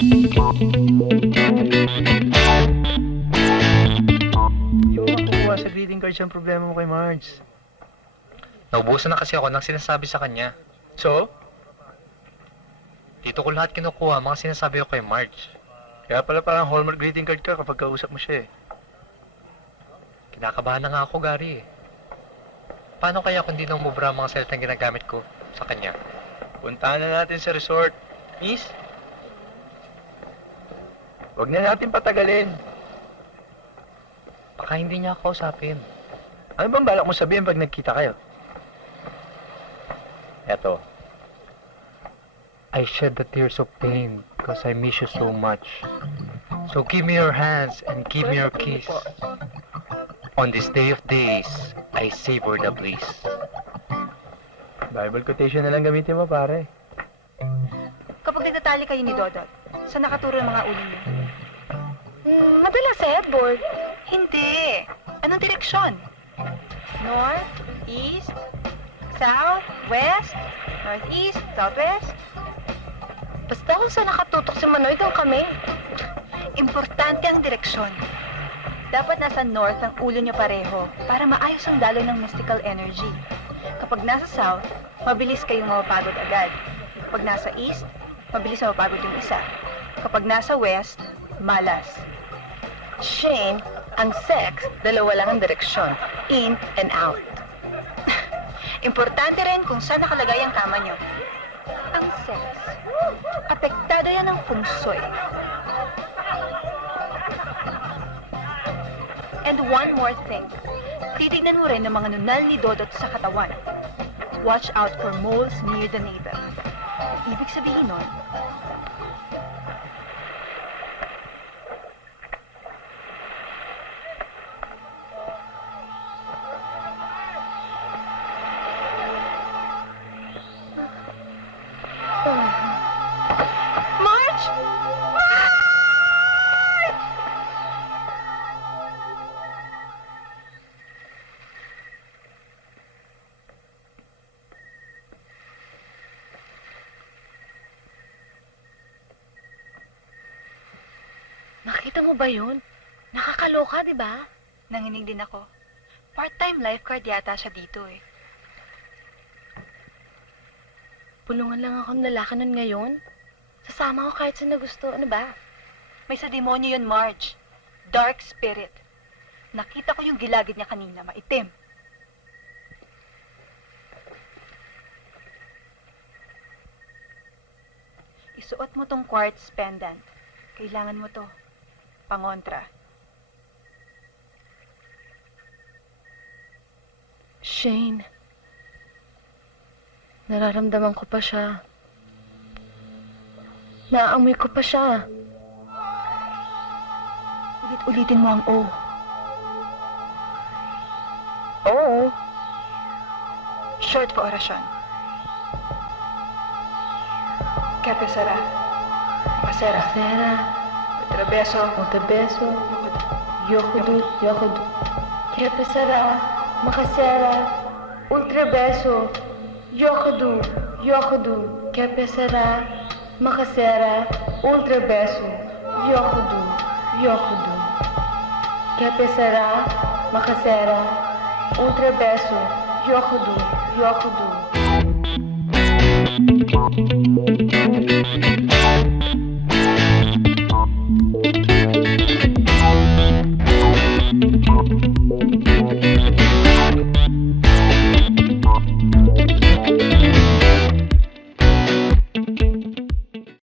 Yung nakukuha sa greeting card siyang problema mo kay Marge. Naubusan na kasi ako ng sinasabi sa kanya. So? Dito ko lahat kinukuha, mga sinasabi ko kay Marge. Kaya pala parang Hallmark greeting card ka kapag kausap mo siya eh. Kinakabahan na nga ako, Gary. Paano kaya kung di nang mubra ang mga salitang ginagamit ko sa kanya? Puntahan na natin sa resort. Miss? Huwag na natin patagalin. Baka hindi niya ako kausapin. Ano bang balak mo sabihin pag nagkita kayo? Eto. I shed the tears of pain because I miss you so much. So give me your hands and give me your kiss. On this day of days, I savor the bliss. Bible quotation na lang gamitin mo, pare. Kapag nagtatali kayo ni Dodot, saan nakaturo ang mga ulo niyo? Madalas sa headboard. Hindi. Anong direksyon? North, east, south, west, northeast, southwest? Basta kung saan nakatutok si Manoy, doon kami. Importante ang direksyon. Dapat nasa north ang ulo niyo pareho para maayos ang daloy ng mystical energy. Kapag nasa south, mabilis kayong mapapagod agad. Kapag nasa east, mabilis mapapagod yung isa. Kapag nasa west, malas. Shane, ang sex, dalawa lang ang direksyon. In and out. Importante rin kung saan nakalagay ang kama niyo. Ang sex, apektado yan ng feng shui. And one more thing, titignan mo rin ng mga nunal ni Dodot sa katawan. Watch out for moles near the navel. Ibig sabihin nun, Marge! Nakita mo ba yun? Nakakaloka, di ba? Nanginig din ako. Part-time lifeguard yata siya dito eh. Pulungan lang akong lalaki nun ngayon. Sasama ko kahit saan na gusto. Ano ba? May sa demonyo yun, Marge. Dark spirit. Nakita ko yung gilagid niya kanina, maitim. Isuot mo tong quartz pendant. Kailangan mo to. Pangontra. Shane. Nararamdaman ko pa siya. Naaamoy ko pa siya. Ulit-ulitin mo ang O. Oo. Short for orasyon. Kapesara. Pasera. Sera. Trabeso. Montebeso. Yokudu. Yokudu. Kepesara. Makasera. Ultrabeso. Yokudu. Yokudu. Kepesara. Makasera. Ultrabeso. Yokudu. Yokudu. Kepesara. Makasera. Ultrabeso. Yokudu. Yokudu.